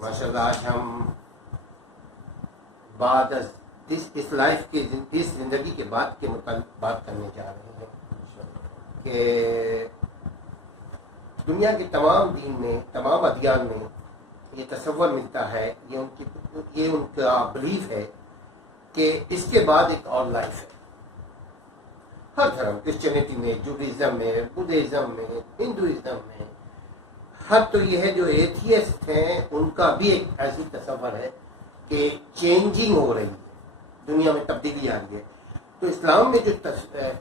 ماشاءاللہ آج ہم بعد اس لائف کی اس زندگی کے بعد کے متعلق بات کرنے جا رہے ہیں کہ دنیا کے تمام دین میں، تمام ادیان میں یہ تصور ملتا ہے، یہ ان کا بلیف ہے کہ اس کے بعد ایک اور لائف ہے. ہر دھرم، کرسچینٹی میں، جوڈیزم میں، بدھزم میں، ہندوازم میں، ہر تو یہ ہے جو ایتھیسٹ ہیں ان کا بھی ایک ایسی تصور ہے کہ چینجنگ ہو رہی ہے، دنیا میں تبدیلی آ رہی ہے. تو اسلام میں جو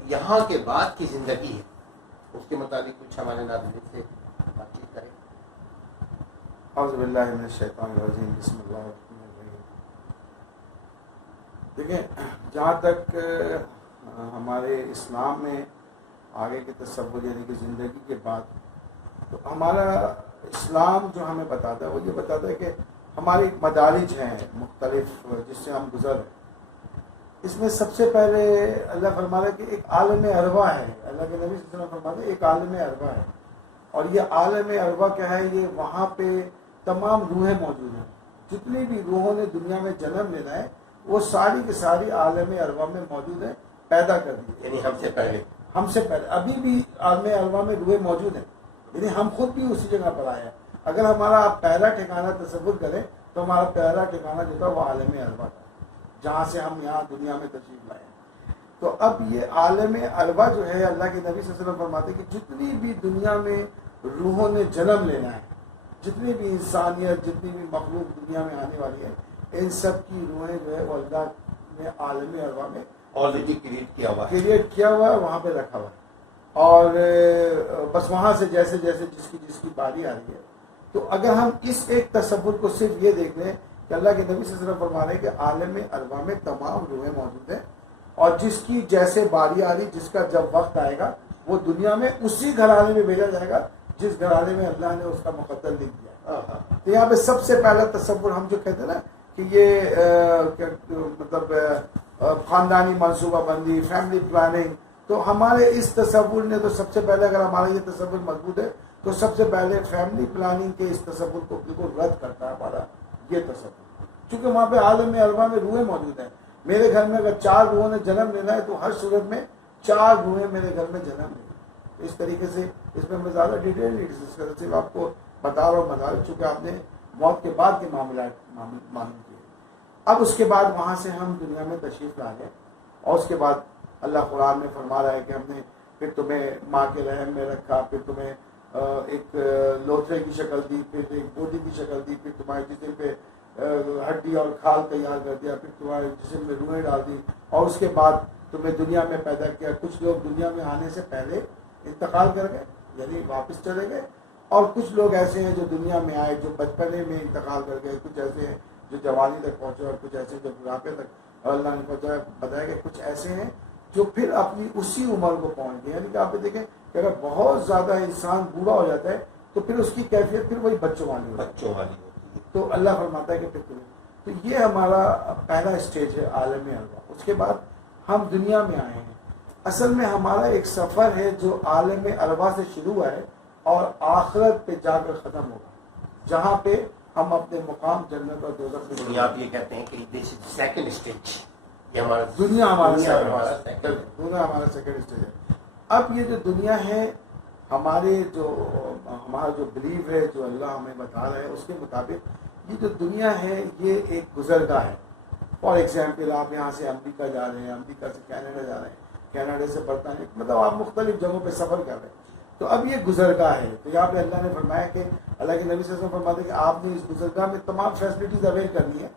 یہاں کے بعد کی زندگی ہے اس کے مطابق کچھ ہمارے ناظرین سے بات چیت کریں. اعوذ باللہ من الشیطان الرجیم، بسم اللہ الرحمن الرحیم. دیکھیں، جہاں تک ہمارے اسلام میں آگے کے تصور یعنی کہ زندگی کے بعد، تو ہمارا اسلام جو ہمیں بتاتا ہے وہ یہ بتاتا ہے کہ ہماری مدارج ہیں مختلف جس سے ہم گزر رہے. اس میں سب سے پہلے اللہ فرما رہا ہے کہ ایک عالم ارواح ہے. اللہ کے نبی صلی اللہ علیہ وسلم فرماتے ہیں ایک عالم ارواح ہے، اور یہ عالم ارواح کیا ہے؟ یہ وہاں پہ تمام روحیں موجود ہیں. جتنی بھی روحوں نے دنیا میں جنم لینا ہے وہ ساری کی ساری عالم ارواح میں موجود ہیں، پیدا کر دی. یعنی ہم سے پہلے ابھی بھی عالم ارواح میں روحیں موجود ہیں، یعنی ہم خود بھی اسی جگہ پر آئے ہیں. اگر ہمارا آپ پہلا ٹھکانہ تصور کریں تو ہمارا پہلا ٹھکانہ جو تھا وہ عالم ارواح تھا، جہاں سے ہم یہاں دنیا میں تشریف لائے. تو اب یہ عالم ارواح جو ہے، اللہ کے نبی صلی اللہ علیہ وسلم فرماتے ہیں کہ جتنی بھی دنیا میں روحوں نے جنم لینا ہے، جتنی بھی انسانیت، جتنی بھی مخلوق دنیا میں آنے والی ہے، ان سب کی روحیں جو ہے وہ اللہ نے عالم ارواح میں آلریڈی کریٹ کیا ہوا ہے، وہاں پہ رکھا ہوا ہے. اور بس وہاں سے جیسے جیسے جس کی باری آ رہی ہے. تو اگر ہم اس ایک تصور کو صرف یہ دیکھ لیں کہ اللہ کے نبی صلی اللہ علیہ وسلم فرما رہے ہیں کہ عالم ارواح میں تمام روحیں موجود ہیں، اور جس کی جیسے باری آ رہی، جس کا جب وقت آئے گا وہ دنیا میں اسی گھرانے میں بھیجا جائے گا جس گھرانے میں اللہ نے اس کا مقدر لکھ دیا. تو یہاں پہ سب سے پہلا تصور ہم جو کہتے ہیں نا کہ یہ مطلب خاندانی منصوبہ بندی، فیملی پلاننگ، تو ہمارے اس تصور نے تو سب سے پہلے، اگر ہمارا یہ تصور مضبوط ہے تو سب سے پہلے فیملی پلاننگ کے اس تصور کو بالکل رد کرتا ہے ہمارا یہ تصور. چونکہ وہاں پہ عالم ارواح میں روحیں موجود ہیں. میرے گھر میں اگر 4 روحوں نے جنم لینا ہے تو ہر صورت میں 4 روحیں میرے گھر میں جنم لیں. اس طریقے سے اس میں زیادہ ڈیٹیل نہیں ڈسکس کر رہا، صرف آپ کو بتا رہا ہوں مدارج، چونکہ آپ نے موت کے بعد کے معاملات معلوم کیے. اب اس کے بعد وہاں سے ہم دنیا میں تشریف لا گئے، اور اس کے بعد اللہ قرآن میں فرما رہا ہے کہ ہم نے پھر تمہیں ماں کے رحم میں رکھا، پھر تمہیں ایک لوتھڑے کی شکل دی، پھر ایک بوٹی کی شکل دی، پھر تمہارے جسم پہ ہڈی اور کھال تیار کر دیا، پھر تمہارے جسم میں روحیں ڈال دی، اور اس کے بعد تمہیں دنیا میں پیدا کیا. کچھ لوگ دنیا میں آنے سے پہلے انتقال کر گئے، یعنی واپس چلے گئے، اور کچھ لوگ ایسے ہیں جو دنیا میں آئے جو بچپنے میں انتقال کر گئے. کچھ ایسے ہیں جو جوانی تک پہنچے، اور کچھ ایسے جو بڑھاپے تک، اور اللہ نے بتایا کہ کچھ ایسے ہیں جو پھر اپنی اسی عمر کو پہنچ گئے. یعنی کہ آپ دیکھیں کہ اگر بہت زیادہ انسان بوڑھا ہو جاتا ہے تو پھر اس کی کیفیت پھر وہی بچوں والی ہوتی ہے. تو اللہ فرماتا ہے کہ پھر تو یہ ہمارا پہلا اسٹیج ہے عالم ارواح. اس کے بعد ہم دنیا میں آئے ہیں. اصل میں ہمارا ایک سفر ہے جو عالم ارواح سے شروع ہوا ہے اور آخرت پہ جا کر ختم ہوگا، جہاں پہ ہم اپنے مقام جنت اور دوزخ میں. آپ یہ کہتے ہیں کہ دس از سیکنڈ اسٹیج، دنیا ہمارا سیکنڈ اسٹیج ہے. اب یہ جو دنیا ہے، ہمارا جو بلیف ہے، جو اللہ ہمیں بتا رہا ہے، اس کے مطابق یہ جو دنیا ہے یہ ایک گزرگاہ ہے. فار ایگزامپل آپ یہاں سے امریکہ جا رہے ہیں، امریکہ سے کینیڈا جا رہے ہیں، کینیڈا سے برطانیہ، مطلب آپ مختلف جگہوں پہ سفر کر رہے ہیں. تو اب یہ گزرگاہ ہے. تو یہاں پہ اللہ نے فرمایا کہ اللہ کے نبی صلی اللہ علیہ وسلم فرماتے ہیں کہ آپ نے اس گزرگاہ میں تمام فیسلٹیز اویل کرنی ہے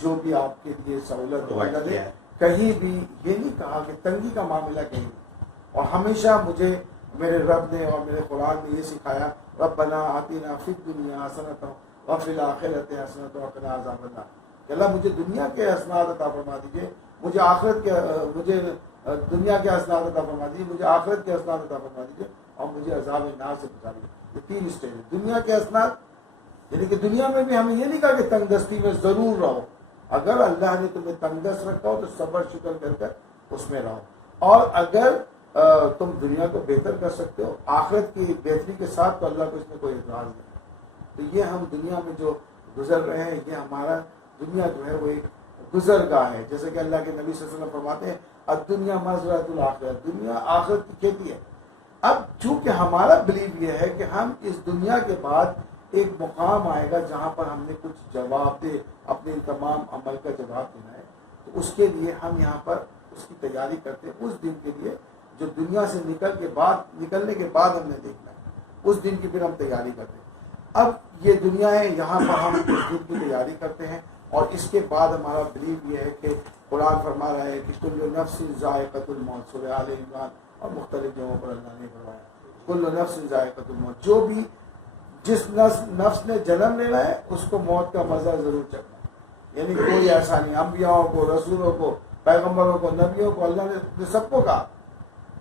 جو بھی آپ کے لیے سہولت ہے. کہیں بھی یہ نہیں کہا کہ تنگی کا معاملہ کہیں نہیں. اور ہمیشہ مجھے میرے رب نے اور میرے قرآن نے یہ سکھایا، ربنا آتنا فی الدنیا حسنۃ وفی الآخرۃ حسنۃ وقنا عذاب النار، کہ اللہ مجھے دنیا کے حسنات عطا فرما دیجیے، مجھے دنیا کے حسنات عطا فرما دیجیے، مجھے آخرت کے حسنات عطا فرما دیجیے، اور مجھے عذاب النار سے بچا لیجیے. یہ 3 اسٹیج ہے. دنیا کے حسنات، یعنی کہ دنیا میں بھی ہمیں یہ نہیں کہا کہ تنگ دستی میں ضرور رہو. اگر اللہ نے تمہیں تنگ دست رکھا ہو تو صبر شکر کر کر اس میں رہو. اور اگر تم دنیا کو بہتر کر سکتے ہو آخرت کی بہتری کے ساتھ، تو اللہ کو اس میں کوئی اعتراض نہیں. تو یہ ہم دنیا میں جو گزر رہے ہیں، یہ ہمارا دنیا جو ہے وہ ایک گزر گاہ ہے، جیسے کہ اللہ کے نبی صلی اللہ علیہ وسلم فرماتے ہیں الدنیا مزرعۃ الآخرہ، دنیا آخرت کی کھیتی ہے۔ اب چونکہ ہمارا بلیو یہ ہے کہ ہم اس دنیا کے بعد ایک مقام آئے گا جہاں پر ہم نے کچھ جواب دے اپنے تمام عمل کا جواب دینا ہے، تو اس کے لیے ہم یہاں پر اس کی تیاری کرتے ہیں، اس دن کے لیے جو دنیا سے نکلنے کے بعد ہم نے دیکھنا ہے، اس دن کی پھر ہم تیاری کرتے ہیں۔ اب یہ دنیا ہے، یہاں پر ہم اس دن کی تیاری کرتے ہیں، اور اس کے بعد ہمارا بلیو یہ ہے کہ قرآن فرما رہا ہے کہ کل نفس ذائقۃ الموت، سورہ آل عمران اور مختلف جگہوں پر اللہ نے فرمایا کل نفس ذائقۃ الموت، جو بھی جس نفس نے جنم لینا ہے اس کو موت کا مزہ ضرور چکھنا ہے، یعنی کوئی ایسا نہیں، انبیاؤں کو، رسولوں کو، پیغمبروں کو، نبیوں کو اللہ نے سب کو کہا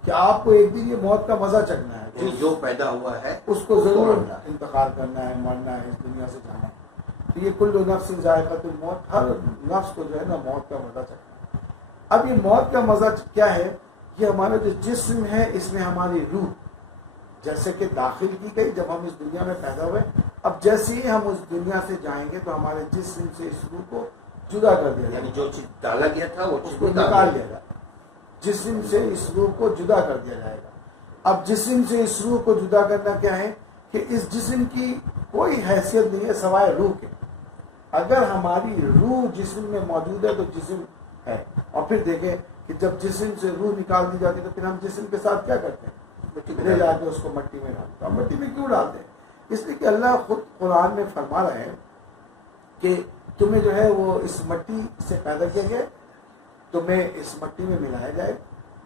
کہ آپ کو ایک دن یہ موت کا مزہ چکھنا ہے، جو پیدا ہوا ہے اس کو ضرور انتقال کرنا ہے، مرنا ہے، اس دنیا سے جانا ہے۔ تو یہ کل نفس ذائقۃ الموت، ہر نفس کو جو ہے نا موت کا مزہ چکھنا ہے۔ اب یہ موت کا مزہ کیا ہے؟ یہ ہمارا جو جسم ہے اس میں ہماری روح جیسے کہ داخل کی گئی جب ہم اس دنیا میں پیدا ہوئے، اب جیسے ہی ہم اس دنیا سے جائیں گے تو ہمارے جسم سے اس روح کو جدا کر دیا جائے گا، یعنی جو چیز ڈالا گیا تھا وہ اس چیز کو نکال دیا جائے گا، جسم سے اس روح کو جدا کر دیا جائے گا۔ اب جسم سے اس روح کو جدا کرنا کیا ہے کہ اس جسم کی کوئی حیثیت نہیں ہے سوائے روح کے۔ اگر ہماری روح جسم میں موجود ہے تو جسم ہے، اور پھر دیکھیں کہ جب جسم سے روح نکال دی جاتی ہے تو پھر ہم جسم کے ساتھ کیا کرتے ہیں؟ لے جا کے اس کو مٹی میں ڈالتے ہیں۔ مٹی میں کیوں ڈالتے ہیں؟ اس لیے کہ اللہ خود قرآن میں فرما رہا ہے کہ تمہیں جو ہے وہ اس مٹی سے پیدا کیا گیا، تمہیں اس مٹی میں ملایا جائے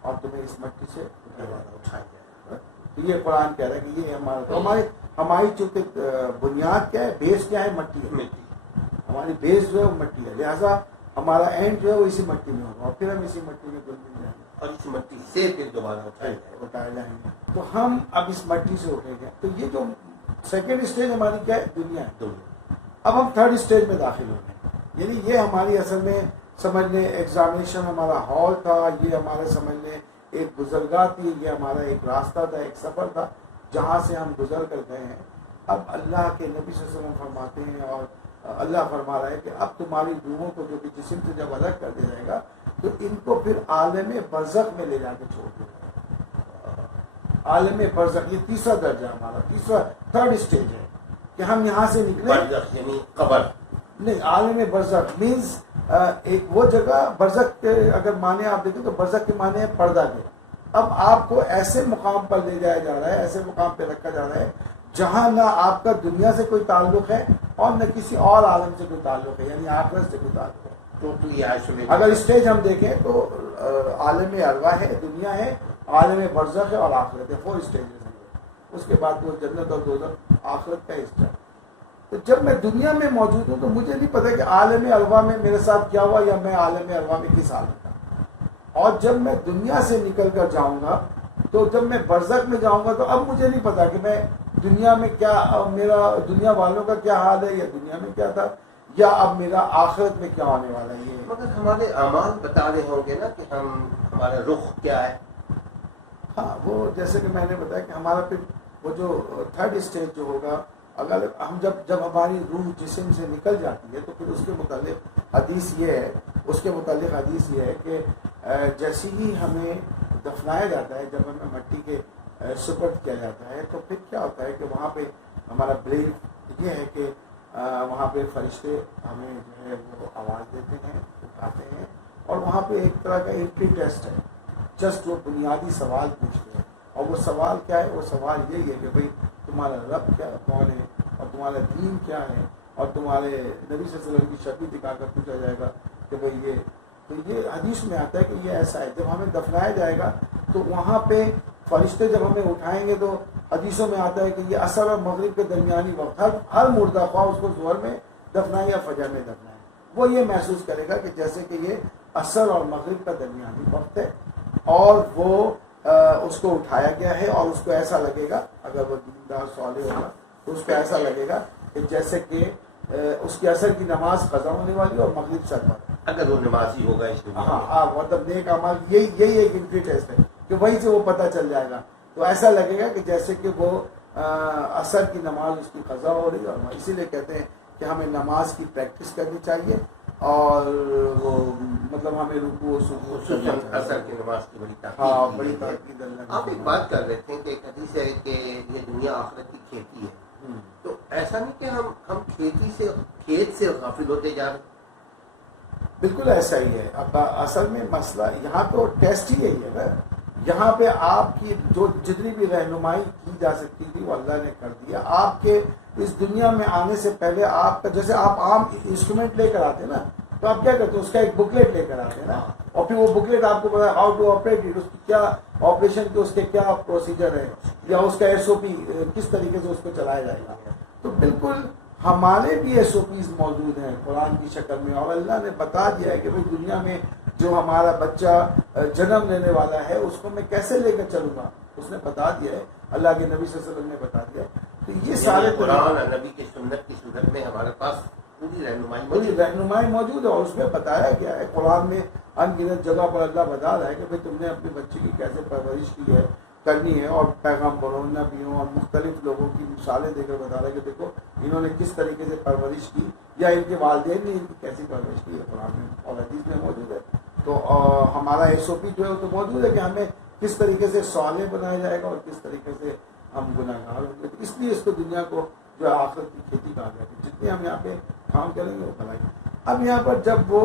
اور تمہیں اس مٹی سے اٹھایا جائے۔ تو یہ قرآن کہہ رہا ہے کہ یہ ہماری چونکہ بنیاد کیا ہے، بیس کیا ہے؟ مٹی ہے، ہماری بیس جو ہے وہ مٹی ہے، لہٰذا ہمارا اینڈ جو ہے وہ اسی مٹی میں ہوگا، اور پھر ہم اسی مٹی میں گل مل جائیں گے اور اس مٹی سے پھر دوبارہ اٹھائے جائیں گے۔ تو ہم اب اس مٹی سے اٹھیں گے۔ تو یہ جو سیکنڈ اسٹیج ہماری کیا ہے؟ دنیا ہے۔ اب ہم تھرڈ اسٹیج میں داخل ہو گئے، یعنی یہ ہماری اصل میں سمجھ لیں ایگزامینیشن ہمارا ہال تھا، یہ ہمارے سمجھ لیں ایک گزرگاہ تھی، یہ ہمارا ایک راستہ تھا، ایک سفر تھا جہاں سے ہم گزر کر گئے ہیں۔ اب اللہ کے نبی صلی اللہ علیہ وسلم فرماتے ہیں اور اللہ فرما رہا ہے کہ اب تمہاری روحوں کو جو کہ جسم سے جب الگ کر دیا جائے گا تو ان کو پھر عالم برزخ میں لے جا کے چھوڑ دیا جائے گا۔ عالم برزخ یہ تیسرا درجہ ہمارا، تھرڈ اسٹیج ہے کہ ہم یہاں سے نکلے، برزخ یعنی قبر نہیں، عالم برزخ مینز ایک وہ جگہ، برزخ کے اگر معنی آپ دیکھیں تو برزخ کے معنی ہے پردہ کے۔ اب آپ کو ایسے مقام پر لے جایا جا رہا ہے، ایسے مقام پہ رکھا جا رہا ہے جہاں نہ آپ کا دنیا سے کوئی تعلق ہے اور نہ کسی اور عالم سے کوئی تعلق ہے، یعنی آخرت سے کوئی تعلق ہے۔ Totally isolated. اگر اسٹیج ہم دیکھیں تو عالم ارواح ہے، دنیا ہے، عالم برزخ ہے اور آخرت ہے، 4 اسٹیجز ہیں۔ اس کے بعد وہ جنت اور دوزخ آخرت کا حصہ ہے۔ تو جب میں دنیا میں موجود ہوں تو مجھے نہیں پتا کہ عالم ارواح میں میرے ساتھ کیا ہوا یا میں عالم ارواح میں کس حالت تھا، اور جب میں دنیا سے نکل کر جاؤں گا تو جب میں برزخ میں جاؤں گا تو اب مجھے نہیں پتا کہ میں دنیا میں کیا، میرا دنیا والوں کا کیا حال ہے یا دنیا میں کیا تھا یا اب میرا آخرت میں کیا ہونے والا ہے۔ یہ مگر ہمارے اعمال بتا رہے ہوں گے نا کہ ہمارا رخ کیا ہے۔ ہاں، وہ جیسے کہ میں نے بتایا کہ ہمارا پھر وہ جو تھرڈ اسٹیج جو ہوگا، اگر ہم جب ہماری روح جسم سے نکل جاتی ہے تو پھر اس کے متعلق حدیث یہ ہے کہ جیسے ہی ہمیں دفنایا جاتا ہے، جب ہمیں مٹی کے سپرد کیا جاتا ہے تو پھر کیا ہوتا ہے کہ وہاں پہ ہمارا بلیف یہ ہے کہ وہاں پہ فرشتے ہمیں جو ہے وہ آواز دیتے ہیں، اٹھاتے ہیں، اور وہاں پہ ایک طرح کا انٹری ٹیسٹ ہے، جسٹ وہ بنیادی سوال پوچھتے ہیں، اور وہ سوال کیا ہے؟ وہ سوال یہی ہے کہ بھئی تمہارا رب کیا کون ہے، اور تمہارا دین کیا ہے، اور تمہارے نبی صلی اللہ علیہ وسلم کی شکل دکھا کر پوچھا جائے گا کہ بھئی یہ، تو یہ حدیث میں آتا ہے کہ یہ ایسا ہے جب ہمیں دفنایا جائے گا تو وہاں پہ فرشتے جب ہمیں اٹھائیں گے تو حدیثوں میں آتا ہے کہ یہ عصر اور مغرب کے درمیانی وقت، ہر مردہ خواہ اس کو ظہر میں دفنائے یا فجر میں دفنائے، وہ یہ محسوس کرے گا کہ جیسے کہ یہ عصر اور مغرب کا درمیانی وقت ہے، اور وہ اس کو اٹھایا گیا ہے، اور اس کو ایسا لگے گا، اگر وہ دیندار صالح ہوگا تو اس کو ایسا لگے گا کہ جیسے کہ اس کی عصر کی نماز قضا ہونے والی اور مغرب سر پر، اگر وہ نمازی ہوگا اس دنیا میں۔ ہاں، مطلب نیک اعمال، یہی ایک انٹری ٹیسٹ ہے کہ وہیں سے وہ پتہ چل جائے گا، تو ایسا لگے گا کہ جیسے کہ وہ عصر کی نماز اس کی قضا ہو رہی ہے، اور اسی لیے کہتے ہیں کہ ہمیں نماز کی پریکٹس کرنی چاہیے اور وہ مطلب ہمیں رکوع و سجود کرنا چاہیے. اثر کی نماز کی بڑی تاکید. ہاں بڑی تاکید. آپ ایک بات کر رہے تھے کہ ایک حدیث ہے کہ یہ دنیا آخرت کی کھیتی ہے، تو ایسا نہیں کہ ہم کھیت سے غافل ہوتے جا رہے ہیں؟ بالکل ایسا ہی ہے. اب اصل میں مسئلہ یہاں تو ٹیسٹ ہی یہی ہے نا. یہاں پہ آپ کی جو جتنی بھی رہنمائی کی جا سکتی تھی وہ اللہ نے کر دیا. آپ کے اس دنیا میں آنے سے پہلے آپ کا جیسے آپ عام انسٹرومنٹ لے کر آتے نا تو آپ کیا کرتے ہیں، اس کا ایک بکلیٹ لے کر آتے ہیں نا، اور پھر وہ بکلیٹ آپ کو پتا ہے ہاؤ ٹو آپریٹ اٹ، اس کی کیا آپریشن کے اس کے کیا پروسیجر ہے یا اس کا ایس او پی کس طریقے سے اس کو چلایا جائے گا. تو بالکل ہمارے بھی ایس او پیز موجود ہیں قرآن کی شکل میں، اور اللہ نے بتا دیا ہے کہ بھائی دنیا میں جو ہمارا بچہ جنم لینے والا ہے اس کو میں کیسے لے کر چلوں گا، اس نے بتا دیا ہے. اللہ کے نبی صلی اللہ علیہ وسلم نے بتا دیا. تو یہ سارے قرآن اور نبی کی سنت کی صورت میں ہمارے پاس پوری رہنمائی موجود ہے، اور اس میں بتایا گیا ہے قرآن میں ان گنت جگہ پر اللہ بتا رہا ہے کہ بھائی تم نے اپنے بچے کی کیسے پرورش کی ہے کرنی ہے، اور پیغمبروں نبیوں اور مختلف لوگوں کی مثالیں دے کر بتا رہا ہے کہ دیکھو انہوں نے کس طریقے سے پرورش کی یا ان کے والدین نے ان کی کیسی پرورش کی ہے. قرآن میں اور حدیث میں موجود ہے. تو ہمارا ایس او پی جو ہے وہ تو موجود ہے کہ ہمیں کس طریقے سے صالح بنایا جائے گا اور کس طریقے سے ہم گناہ گار ہوں گے. اس لیے اس کو دنیا کو جو ہے آخرت کی کھیتی کہا گیا ہے. جتنے ہم یہاں پہ کام کریں گے وہ بھلائی. اب یہاں پر جب وہ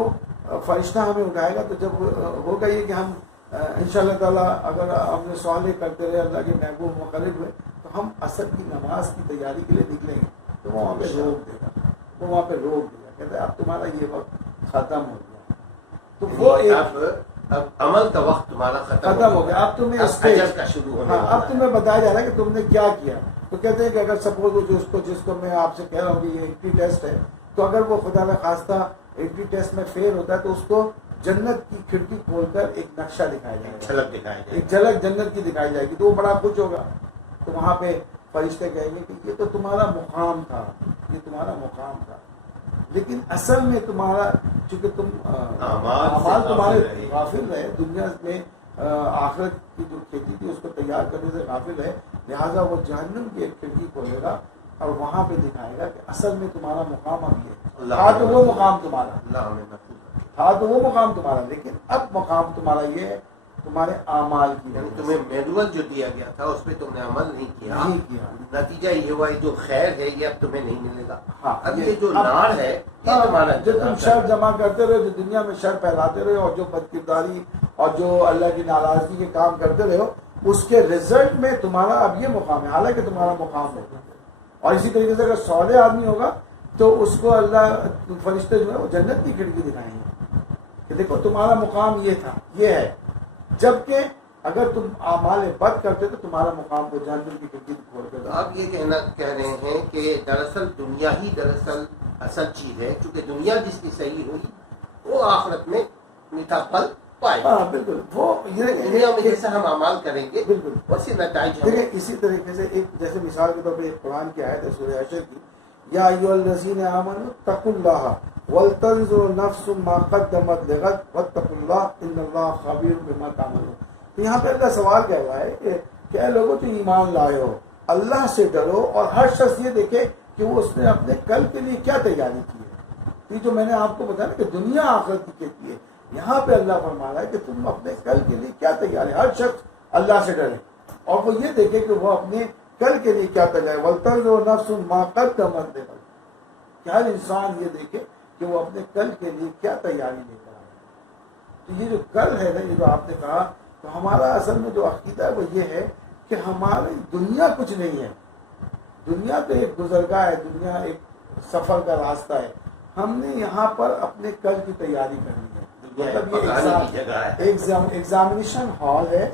فرشتہ ہمیں اٹھائے گا تو جب ہوگا یہ کہ ہم انشاءاللہ تعالیٰ اگر ہم نے سوال کرتے رہے اللہ کے محبوب مقرب ہوئے تو ہم عصر کی نماز کی تیاری کے لیے نکلیں گے تو وہ وہاں پہ روک دے گا. وہ وہاں پہ روک دے گا، کہتے ہیں اب تمہارا یہ وقت ختم ہو گیا. تو وہ اب عمل کا وقت تمہارا ختم ہو گیا. اب تمہیں اسٹیج کا شروع ہونے ہاں اب تمہیں بتایا جا رہا ہے کہ تم نے کیا کیا. تو کہتے ہیں کہ اگر سپوز جس کو میں آپ سے کہہ رہا ہوں کہ یہ انٹری ٹیسٹ ہے، تو اگر وہ خدا نخواستہ انٹری ٹیسٹ میں فیل ہوتا ہے تو اس کو جنت کی کھڑکی کھول کر ایک نقشہ دکھایا جائے گا، ایک جھلک جنت کی دکھائی جائے گی. تو وہ بڑا خوش ہوگا. تو وہاں پہ فرشتے کہیں گے کہ یہ تو تمہارا مقام تھا، یہ تمہارا مقام تھا، لیکن اصل میں تمہارا چونکہ تم اعمال تمہارے غافل رہے، دنیا میں آخرت کی جو کھیتی تھی اس کو تیار کرنے سے غافل ہے، لہٰذا وہ جہنم کی ایک کھڑکی کھولے گا اور وہاں پہ دکھائے گا کہ اصل میں تمہارا مقام اب یہ تھا. تو وہ مقام تمہارا تھا، تو وہ مقام تمہارا، لیکن اب مقام تمہارا یہ ہے تمہارے اعمال کی. یعنی تمہیں مینول جو دیا گیا تھا اس پہ تم نے عمل نہیں کیا، نتیجہ یہ ہوا جو خیر ہے یہ اب تمہیں نہیں ملے گا. اب یہ جو نار ہے یہ تمہارا جو تم شر جمع کرتے رہے، جو دنیا میں شر پھیلاتے رہے اور جو بدکرداری اور جو اللہ کی ناراضگی کے کام کرتے رہے ہو، اس کے رزلٹ میں تمہارا اب یہ مقام ہے. حالانکہ تمہارا مقام ہوگا. اور اسی طریقے سے اگر صالح آدمی ہوگا تو اس کو اللہ فرشتے جو ہے وہ جنت کی کھڑکی دکھائیں گے کہ دیکھو تمہارا مقام یہ تھا، یہ ہے. جبکہ اگر تم اعمال بد کرتے تو تمہارا مقام کو جہنم کی کھڑکی کھول کر. آپ یہ کہہ رہے ہیں کہ دراصل دنیا ہی دراصل اصل چیز ہے، چونکہ دنیا جس کی صحیح ہوئی وہ آخرت میں میٹھا پھل پائے. ہاں بالکل. وہ دنیا میں جیسا ہم اعمال کریں گے بالکل ویسے نتائج. دیکھیں اسی طریقے سے ایک جیسے مثال کے طور پہ ایک قرآن کی آیت ہے سورہ حشر کی، یا ایھا الذین آمنوا اتقوا اللہ ولتنظر نفس ما قدمت لغد واتقوا اللہ ان اللہ خبیر بما تعملون. تو یہاں پہ اللہ سوال کیا ہوا ہے کہ اے لوگوں جو ایمان لائے ہو اللہ سے ڈرو اور ہر شخص یہ دیکھے کہ وہ اس نے اپنے کل کے لیے کیا تیاری کی ہے. یہ جو میں نے آپ کو بتایا نا کہ دنیا آخرت کی کہتی ہے، یہاں پہ اللہ فرما رہا ہے کہ تم اپنے کل کے لیے کیا تیار ہے. ہر شخص اللہ سے ڈرے اور وہ یہ دیکھے کہ وہ اپنے کل کے لیے کیا تیار ہے. وَلْتَنْظُرْ نَفْسٌ مَا قَدَّمَتْ لِغَدٍ، کہ ہر انسان یہ دیکھے کہ وہ اپنے کل کے لیے کیا تیاری لے کر آئے. تو یہ جو کل ہے نا، یہ جو آپ نے کہا، تو ہمارا اصل میں جو عقیدہ ہے وہ یہ ہے کہ ہماری دنیا کچھ نہیں ہے. دنیا تو ایک گزرگاہ ہے، دنیا ایک سفر کا راستہ ہے. ہم نے یہاں پر اپنے کل کی تیاری کرنی ہے. مطلب یہ ایگزامینیشن ہال ہے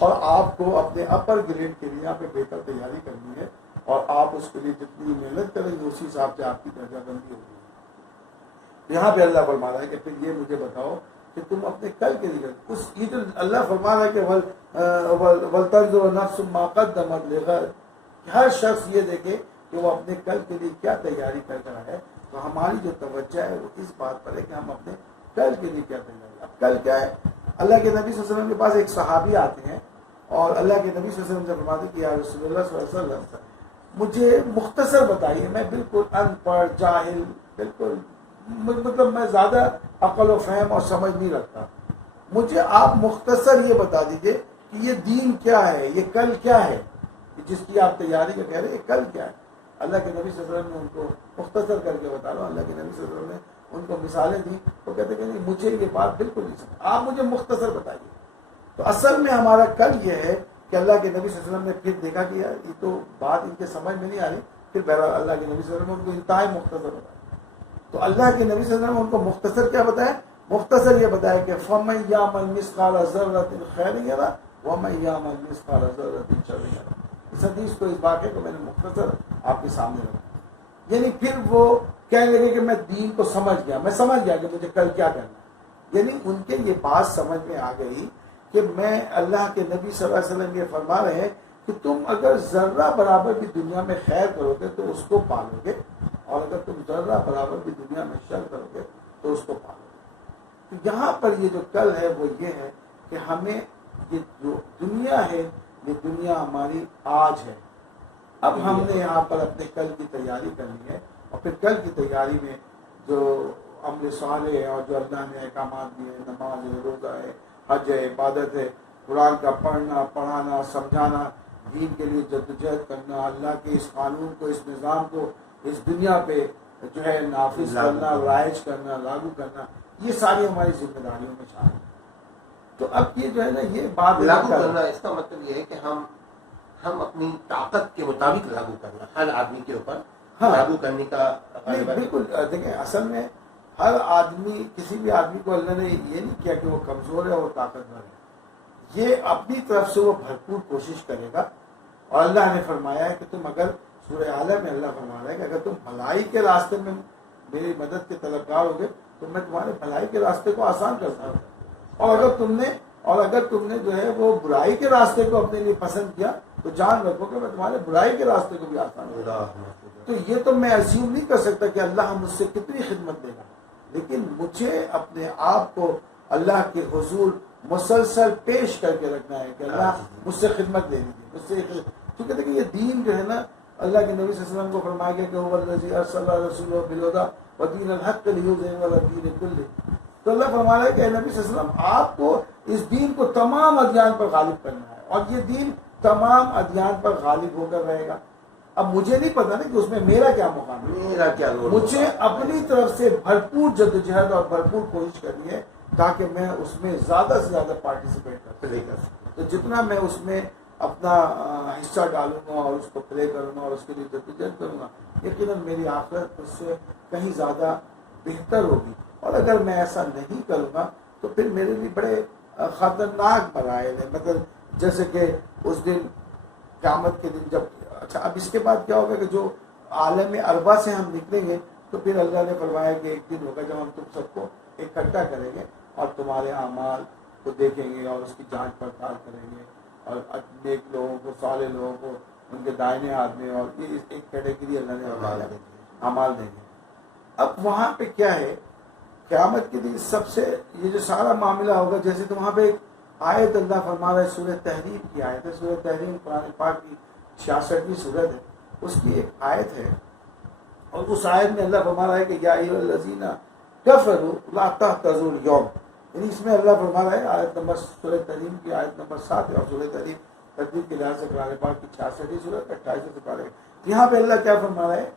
اور آپ کو اپنے اپر گریڈ کے لیے یہاں پہ بہتر تیاری کرنی ہے، اور آپ اس کے لیے جتنی محنت کریں گے اسی حساب سے آپ کی درجہ بندی ہوگی. یہاں پہ اللہ فرما رہا ہے کہ پھر یہ مجھے بتاؤ کہ تم اپنے کل کے لیے اس یہ جو اللہ فرما رہا ہے کہ وَلْتَنْظُرْ نَفْسٌ مَا قَدَّمَتْ لِغَدٍ، ہر شخص یہ دیکھے کہ وہ اپنے کل کے لیے کیا تیاری کر رہا ہے. تو ہماری جو توجہ ہے وہ اس بات پر ہے کہ ہم اپنے کل کے لیے کیا تیاری. اب کل کیا ہے؟ اللہ کے نبی صلی اللہ علیہ وسلم کے پاس ایک صحابی آتے ہیں اور اللہ کے نبی صلی اللہ علیہ وسلم سے فرماتے ہیں کہ یا رسول اللہ صلی اللہ علیہ وسلم مجھے مختصر بتائیے، میں بالکل ان پڑھ جاہل، بالکل مطلب میں زیادہ عقل و فہم اور سمجھ نہیں رکھتا، مجھے آپ مختصر یہ بتا دیجئے کہ یہ دین کیا ہے، یہ کل کیا ہے، جس کی آپ تیاری کا کہہ رہے ہیں، یہ کل کیا ہے۔ اللہ کے نبی صلی اللہ علیہ وسلم نے ان کو مختصر کر کے بتا رہا ہوں، اللہ کے نبی صلی اللہ علیہ وسلم نے ان کو مثالیں دی، وہ کہتے کہ نہیں مجھے یہ بات بالکل نہیں سمجھ، آپ مجھے مختصر بتائیے۔ تو اصل میں ہمارا کل یہ ہے کہ اللہ کے نبی صلی اللہ علیہ وسلم نے پھر دیکھا کہ یار یہ تو بات ان کے سمجھ میں نہیں آ رہی، پھر بہرحال اللہ کے نبی صلی اللہ علیہ وسلم نے ان کو انتہائی مختصر بتایا۔ تو اللہ کے نبی صلی اللہ علیہ وسلم نے ان کو مختصر کیا بتایا؟ مختصر یہ بتایا کہ فَمَن يَعْمَلْ مِثْقَالَ ذَرَّةٍ خَيْرًا يَرَهُ وَمَن يَعْمَلْ مِثْقَالَ ذَرَّةٍ شَرًّا يَرَهُ۔ اس حدیث کو، اس واقعے کو میں نے مختصر آپ کے سامنے رکھا، یعنی پھر وہ کہنے لگے کہ میں دین کو سمجھ گیا، میں سمجھ گیا کہ مجھے کل کیا کرنا ہے۔ یعنی ان کے یہ بات سمجھ میں آ گئی کہ میں، اللہ کے نبی صلی اللہ علیہ وسلم یہ فرما رہے ہیں کہ تم اگر ذرہ برابر بھی دنیا میں خیر کرو گے تو اس کو پالو گے، اور اگر تم ذرہ برابر بھی دنیا میں شر کرو گے تو اس کو پالو گے۔ تو یہاں پر یہ جو کل ہے وہ یہ ہے کہ ہمیں یہ جو دنیا ہے، یہ دنیا ہماری آج ہے، اب ہم نے یہاں پر اپنے کل کی تیاری کرنی ہے، اور پھر کل کی تیاری میں جو عمل صالح ہے اور جو اللہ نے احکامات دیے ہیں، نماز ہے، روزہ ہے، حج ہے، عبادت ہے، قرآن کا پڑھنا، پڑھانا، سمجھانا، دین کے لیے جدوجہد کرنا، اللہ کے اس قانون کو، اس نظام کو اس دنیا پہ جو ہے نافذ کرنا، رائج کرنا، لاگو کرنا، یہ ساری ہماری ذمہ داریوں میں شامل ہے۔ تو اب یہ جو ہے نا، یہ بات لاگو کرنا، اس کا مطلب یہ ہے کہ ہم اپنی طاقت کے مطابق لاگو کرنا، ہر آدمی کے اوپر لاگو کرنے کا بالکل۔ دیکھیں اصل میں ہر آدمی، کسی بھی آدمی کو اللہ نے یہ نہیں کیا کہ وہ کمزور ہے اور طاقتور ہے، یہ اپنی طرف سے وہ بھرپور کوشش کرے گا۔ اور اللہ نے فرمایا ہے کہ تم اگر، سورہ اعلیٰ میں اللہ فرما رہا ہے کہ اگر تم بھلائی کے راستے میں میری مدد کے طلبگار ہوگے تو میں تمہارے بھلائی کے راستے کو آسان کرتا ہوں، اور اگر تم نے جو ہے وہ برائی کے راستے کو اپنے لیے پسند کیا تو جان رکھو کہ میں تمہارے برائی کے راستے کو بھی آسان کرتا ہوں۔ تو یہ تو میں ایزیوم نہیں کر سکتا کہ اللہ مجھ سے کتنی خدمت دے گا، لیکن مجھے اپنے آپ کو اللہ کے حضور مسلسل پیش کر کے رکھنا ہے کہ اللہ مجھ سے خدمت لے لیجیے، مجھ سے، کیونکہ دیکھیں یہ دین جو ہے نا، اللہ کے نبی صلی اللہ علیہ وسلم کو فرمایا گیا کہ هو الذی ارسل رسولہ بالہدی ودین الحق لیظہرہ علی الدین کلہ۔ تو اللہ فرما رہا ہے کہ اے نبی صلی اللہ علیہ وسلم، آپ کو اس دین کو تمام ادیان پر غالب کرنا ہے، اور یہ دین تمام ادیان پر غالب ہو کر رہے گا۔ اب مجھے نہیں پتا نا کہ اس میں میرا کیا مقام ہے، میرا کیا رول، مجھے اپنی طرف سے بھرپور جدوجہد اور بھرپور کوشش کرنی ہے تاکہ میں اس میں زیادہ سے زیادہ پارٹیسپیٹ کر سکوں۔ تو جتنا میں اس میں اپنا حصہ ڈالوں گا اور اس کو پلے کروں گا اور اس کے لیے جدوجہد کروں گا، یقیناً میری آخرت اس سے کہیں زیادہ بہتر ہوگی۔ اور اگر میں ایسا نہیں کروں گا تو پھر میرے لیے بڑے خطرناک مراحل ہیں، مطلب جیسے کہ اس دن قیامت کے دن جب، اچھا اب اس کے بعد کیا ہوگا کہ جو عالم اربع سے ہم نکلیں گے تو پھر اللہ نے فرمایا کہ ایک دن ہوگا جب ہم تم سب کو اکٹھا کریں گے اور تمہارے اعمال کو دیکھیں گے اور اس کی جانچ پڑتال کریں گے، اور نیک لوگوں کو، صالح لوگوں کو ان کے دائنے ہاتھ میں، اور یہ ایک کیٹیگری اللہ نے اعمال دیں گے۔ اب وہاں پہ کیا ہے، قیامت کے دن سب سے یہ جو سارا معاملہ ہوگا، جیسے تو وہاں پہ ایک آیت اللہ فرما رہا ہے، سورہ تحریم کی آیت ہے، سورہ تحریم قرآن پاک کی 66ویں سورت ہے، اس کی ایک آیت ہے، اور اس آیت میں اللہ فرما رہا ہے کہ یا ایھا الذین کفروا لا تحتذوا اليوم، یعنی اس میں اللہ فرما رہا ہے، آیت نمبر سورہ تحریم کی آیت نمبر 7 ہے، اور سورہ تحریم ترتیب کے لحاظ سے قرآن پاک کی 66ویں سورت 28 سے پڑھے۔ یہاں پہ اللہ کیا فرما رہا ہے،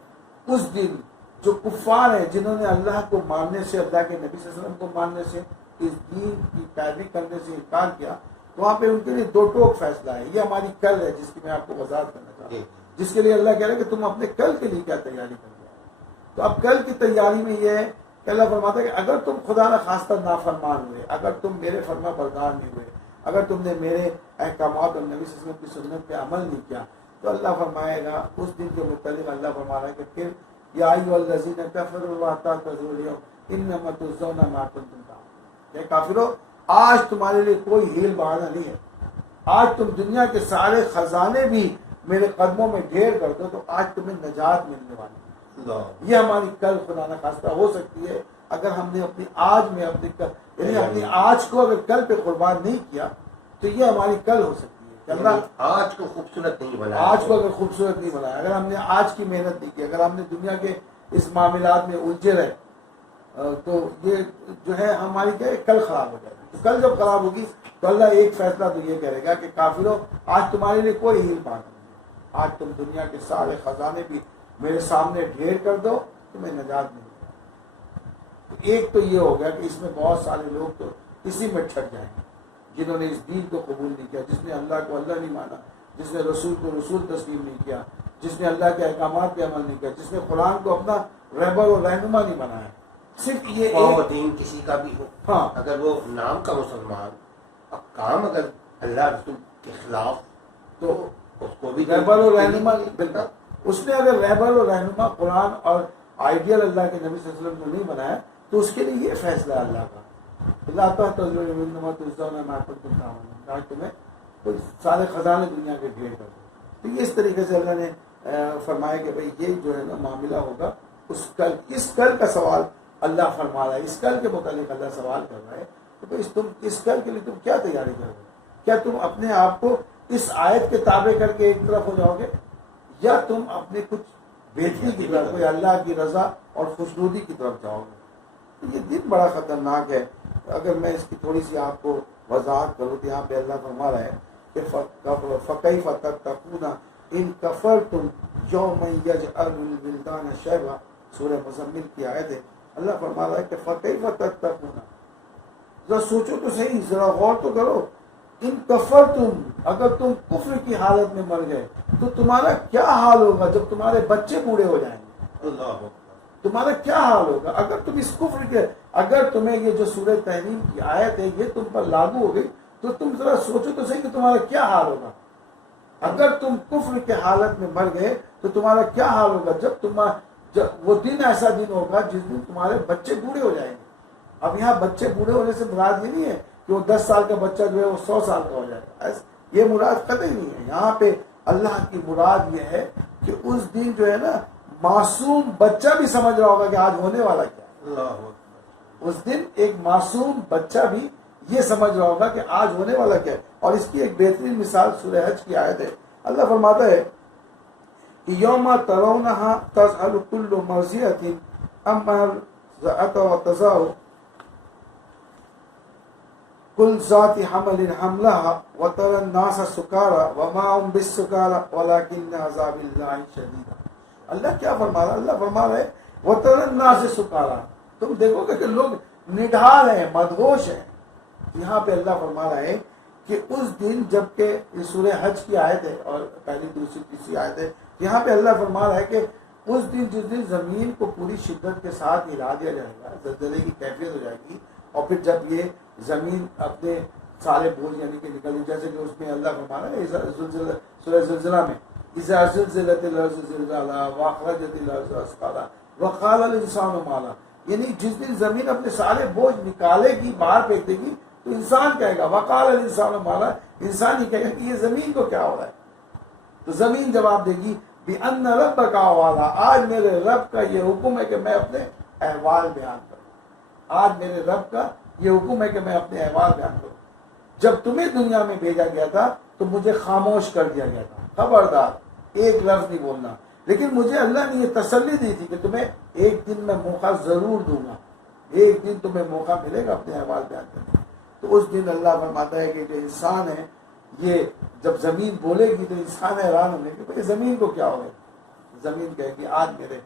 اس دن جو کفار ہیں جنہوں نے اللہ کو ماننے سے، اللہ کے نبی صلی اللہ علیہ وسلم کو ماننے سے، اس دین کی پیروی کرنے سے انکار کیا، تو وہاں پہ ان کے لیے دو ٹوک فیصلہ ہے۔ یہ ہماری کل ہے جس کی میں آپ کو وضاحت کرنا چاہتا ہوں، جس کے لیے اللہ کہہ رہا ہے کہ تم اپنے کل کے لیے کیا تیاری کر رہے ہو۔ تو اب کل کی تیاری میں یہ ہے کہ اللہ فرماتا ہے کہ اگر تم خدا نہ خواستہ نافرمان ہوئے، اگر تم میرے فرما بردار نہیں ہوئے، اگر تم نے میرے احکامات اور نبی صلی اللہ علیہ وسلم کی سنت پہ عمل نہیں کیا، تو اللہ فرمائے گا اس دن کے متعلق، اللہ فرما رہا ہے کہ پھر یا ایھا الذین کفروا لا تعتذروا اليوم انما تجزون ما کنتم تعملون، کہ کافرو آج تمہارے لیے کوئی ہیل بہانہ نہیں ہے، آج تم دنیا کے سارے خزانے بھی میرے قدموں میں ڈھیر کر دو تو آج تمہیں نجات ملنے والی ہے۔ یہ ہماری کل خدا نہ خواستہ ہو سکتی ہے اگر ہم نے اپنی آج میں اپنی آج کو اگر کل پہ قربان نہیں کیا تو یہ ہماری کل ہو سکتی ہے کہ اللہ آج کو خوبصورت نہیں بنایا، آج کو اگر خوبصورت نہیں بنایا، اگر ہم نے آج کی محنت نہیں کی، اگر ہم نے دنیا کے اس معاملات میں الجھے رہے تو یہ جو ہے ہماری کیا ہے کل خراب ہو جائے گی. تو کل جب خراب ہوگی تو اللہ ایک فیصلہ تو یہ کرے گا کہ کافروں آج تمہارے لیے کوئی ہیل بات نہیں ہے، آج تم دنیا کے سارے خزانے بھی میرے سامنے ڈھیر کر دو، تمہیں نجات نہیں ملے. ایک تو یہ ہو گیا کہ اس میں بہت سارے لوگ تو اسی میں چھٹ جائیں گے جنہوں نے اس دین کو قبول نہیں کیا، جس نے اللہ کو اللہ نہیں مانا، جس نے رسول کو رسول تسلیم نہیں کیا، جس نے اللہ کے احکامات پہ عمل نہیں کیا، جس نے قرآن کو اپنا رہبر و رہنما نہیں بنایا. صرف یہ ایک دین کسی کا بھی ہو، ہاں اگر وہ نام کا مسلمان، اب کام اگر اللہ رسول کے خلاف، تو اس کو بھی رہبر و رہنما بالکل. اس نے اگر رہبر و رہنما قرآن اور آئیڈیل اللہ کے نبی صلی اللہ علیہ وسلم کو نہیں بنایا تو اس کے لیے یہ فیصلہ ہے اللہ کا. اللہ تعالیٰ تمہیں سارے خزانے دنیا کے ڈھیر کر دو. تو یہ اس طریقے سے اللہ نے فرمایا کہ بھئی یہ جو ہے نا معاملہ ہوگا اس کل کا سوال اللہ فرما رہا ہے، اس کل کے متعلق اللہ سوال کر رہا ہے. تو بھئی تم اس کل کے لیے تم کیا تیاری کرو گے؟ کیا تم اپنے آپ کو اس آیت کے تابع کر کے ایک طرف ہو جاؤ گے، یا تم اپنے کچھ بہتری کی طرف کوئی اللہ کی رضا اور خوشنودی کی طرف جاؤ گے؟ تو یہ دن بڑا خطرناک ہے. اگر میں اس کی تھوڑی سی آپ کو وضاحت کروں تو یہاں پہ اللہ فرما رہا ہے کہ فَكَيْفَ تَتَّقُونَ إِن كَفَرْتُمْ يَوْمًا يَجْعَلُ الْوِلْدَانَ شَيْبًا، سورہ مزمل کی آیت ہے. اللہ فرما رہا ہے کہ فَكَيْفَ تَتَّقُونَ، ذرا سوچو تو صحیح، ذرا غور تو کرو. ان کفرتم، اگر تم کفر کی حالت میں مر گئے تو تمہارا کیا حال ہوگا جب تمہارے بچے بوڑھے ہو جائیں گے؟ اللہ تمہارا کیا حال ہوگا اگر تم اس کفر کے، اگر تمہیں یہ جو سورہ تحریم کی آیت ہے یہ تم پر لاگو ہو گئی تو تم ذرا سوچو تو صحیح کہ تمہارا کیا حال ہوگا. اگر تم کفر کے حالت میں مر گئے تو تمہارا کیا حال ہوگا جب وہ دن ایسا دن ہوگا جس دن تمہارے بچے بوڑھے ہو جائیں گے. اب یہاں بچے بوڑھے ہونے سے مراد یہ نہیں ہے کہ وہ 10 سال کا بچہ جو ہے وہ 100 سال کا ہو جائے گا، یہ مراد قطعی نہیں ہے. یہاں پہ اللہ کی مراد یہ ہے کہ اس دن جو ہے نا معصوم بچہ بھی سمجھ رہا ہوگا کہ آج ہونے والا کیا ہے. اللہ اس دن ایک معصوم بچہ بھی یہ سمجھ رہا ہوگا کہ آج ہونے والا کیا ہے. اور اس کی ایک بہترین مثال سورہ حج کی آیت ہے. اللہ فرماتا ہے کہ یوم ترونہا تذہل کل مرضیۃ عما ارضعت وتضع کل ذات حمل حملها وترى الناس سکارى وما هم بالسکارى ولكن عذاب اللہ شدید. اللہ کیا فرما رہا ہے؟ اللہ فرما رہا ہے وترى الناس سکارى، تم دیکھو گے کہ لوگ نڈھال ہیں، مدہوش ہیں. یہاں پہ اللہ فرما رہا ہے کہ اس دن جب کہ یہ سورہ حج کی آیت ہے اور پہلی دوسری تیسری آیت ہے، یہاں پہ اللہ فرما رہا ہے کہ اس دن جس دن زمین کو پوری شدت کے ساتھ ہلا دیا جائے گا، زلزلے کی کیفیت ہو جائے گی، اور پھر جب یہ زمین اپنے سارے بوجھ یعنی کہ نکل، جیسے جو اس میں اللہ فرما رہا ہے سورہ زلزلہ میں اذا زلزلت الارض زلزالہا واخرجت الارض اثقالہا وقال الانسان ما لہا، یعنی جس دن زمین اپنے سارے بوجھ نکالے گی، باہر پھینک دے گی، تو انسان کہے گا وقال الانسان ما لہا، انسان ہی کہے گا کہ یہ زمین کو کیا ہو رہا ہے. تو زمین جواب دے گی بِأَنَّ رَبَّكَ أَوْحَىٰ، آج میرے رب کا یہ حکم ہے کہ میں اپنے احوال بیان کروں. آج میرے رب کا یہ حکم ہے کہ میں اپنے احوال بیان کروں. جب تمہیں دنیا میں بھیجا گیا تھا تو مجھے خاموش کر دیا گیا تھا، خبردار ایک لفظ نہیں بولنا. لیکن مجھے اللہ نے یہ تسلی دی تھی کہ تمہیں ایک دن میں موقع ضرور دوں گا، ایک دن تمہیں موقع ملے گا اپنے احوال بیان کرنے. تو اس دن اللہ فرماتا ہے کہ جو انسان ہے یہ جب زمین بولے گی تو انسان حیران ہونے کہ بھئی زمین کو کیا ہوگا. زمین کہے گی آج میرے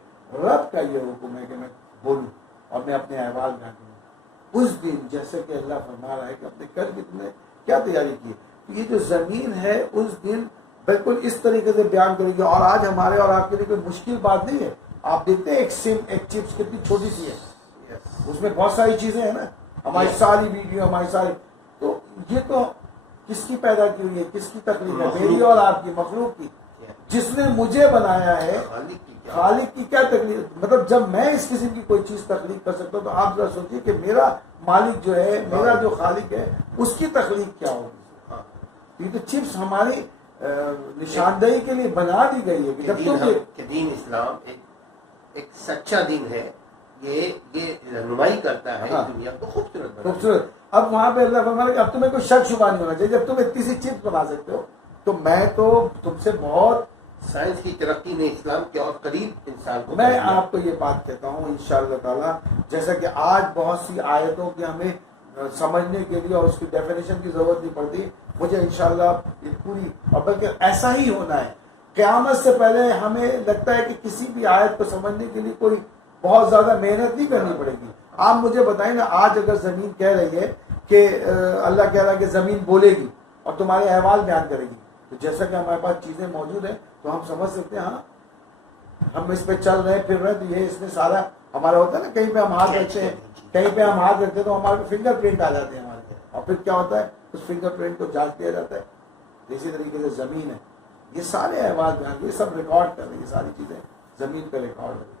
رب کا یہ حکم ہے کہ میں بولوں اور میں اپنے احوال بیان کروں. اس دن جیسے کہ اللہ فرما رہا ہے کہ اپنے کل کی تم نے کیا تیاری کی. یہ جو زمین ہے اس دن بالکل اس طریقے سے بیان کرے گی. اور آج ہمارے اور آپ کے لیے کوئی مشکل بات نہیں ہے. آپ دیکھتے ہیں ایک سم ایک چپس کتنی چھوٹی سی ہے، اس میں بہت ساری چیزیں ہیں نا، ہماری ساری ویڈیو، ہماری ساری، تو یہ تو کس کی پیدا کی ہوئی ہے، کس کی تخلیق ہے؟ میری اور آپ کی، مخلوق کی. جس نے مجھے بنایا ہے، خالق کی کیا تکلیف. مطلب جب میں اس قسم کی کوئی چیز تخلیق کر سکتا ہوں تو آپ ذرا سوچیے کہ میرا مالک جو ہے، میرا جو خالق ہے، اس کی تخلیق کیا ہوگی. یہ تو چپس ہماری نشاندہی کے لیے بنا دی گئی ہے کہ دین اسلام ایک سچا دین ہے. یہ رہنمائی کرتا ہے دنیا کو خوبصورت. اب وہاں پہ اللہ فرما رہا ہے کہ اب تمہیں کوئی شک شبہ نہیں ہونا چاہیے. جب تم اتنی سی چپس بنا سکتے ہو تو میں تو تم سے بہت سائنس کی ترقی نے اسلام کے اور قریب انسان کو میں آپ کو یہ بات کہتا ہوں انشاءاللہ تعالی، جیسا کہ آج بہت سی آیتوں کی ہمیں سمجھنے کے لیے اور اس کی ڈیفینیشن کی ضرورت نہیں پڑتی، مجھے انشاءاللہ یہ پوری، اور بلکہ ایسا ہی ہونا ہے، قیامت سے پہلے ہمیں لگتا ہے کہ کسی بھی آیت کو سمجھنے کے لیے کوئی بہت زیادہ محنت نہیں کرنی پڑے گی۔ آپ مجھے بتائیں نا، آج اگر زمین کہہ رہی ہے کہ اللہ کہہ رہا ہے کہ زمین بولے گی اور تمہارے احوال بیان کرے گی، تو جیسا کہ ہمارے پاس چیزیں موجود ہیں تو ہم سمجھ سکتے ہیں، ہاں ہم اس پہ چل رہے پھر رہے، تو یہ اس میں سارا ہمارا ہوتا ہے نا، کہیں پہ ہم ہاتھ رکھتے ہیں، کہیں پہ ہم ہاتھ رکھتے ہیں تو ہمارے فنگر پرنٹ آ جاتے ہیں ہمارے، اور پھر کیا ہوتا ہے اس فنگر پرنٹ کو جانچ دیا جاتا ہے۔ اسی طریقے سے زمین ہے، یہ سارے احوال بیان، یہ سب ریکارڈ کر رہی ہے، یہ ساری چیزیں زمین پہ ریکارڈ ہے۔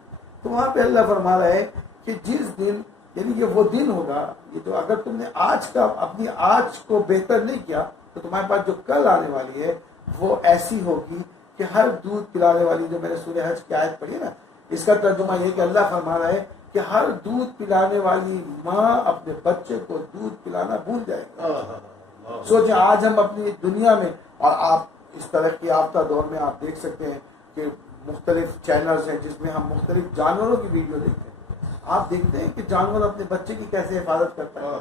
تو وہاں پہ اللہ فرما رہا ہے کہ جس دن، یعنی یہ وہ دن ہوگا، یہ تو اگر تم نے آج کا اپنی آج کو بہتر نہیں کیا تو تمہارے پاس جو کل آنے والی ہے وہ ایسی ہوگی کہ ہر دودھ پلانے والی، جو میں نے سورہ حج کی آیت پڑھی نا، اس کا ترجمہ یہ کہ اللہ فرما رہا ہے کہ ہر دودھ پلانے والی ماں اپنے بچے کو دودھ پلانا بھول جائے گی۔ سوچیں آج ہم اپنی دنیا میں، اور آپ اس ترقی یافتہ دور میں آپ دیکھ سکتے ہیں کہ مختلف چینلز ہیں جس میں ہم مختلف جانوروں کی ویڈیو دیکھتے ہیں، آپ دیکھتے ہیں کہ جانور اپنے بچے کی کیسے حفاظت کرتا ہے،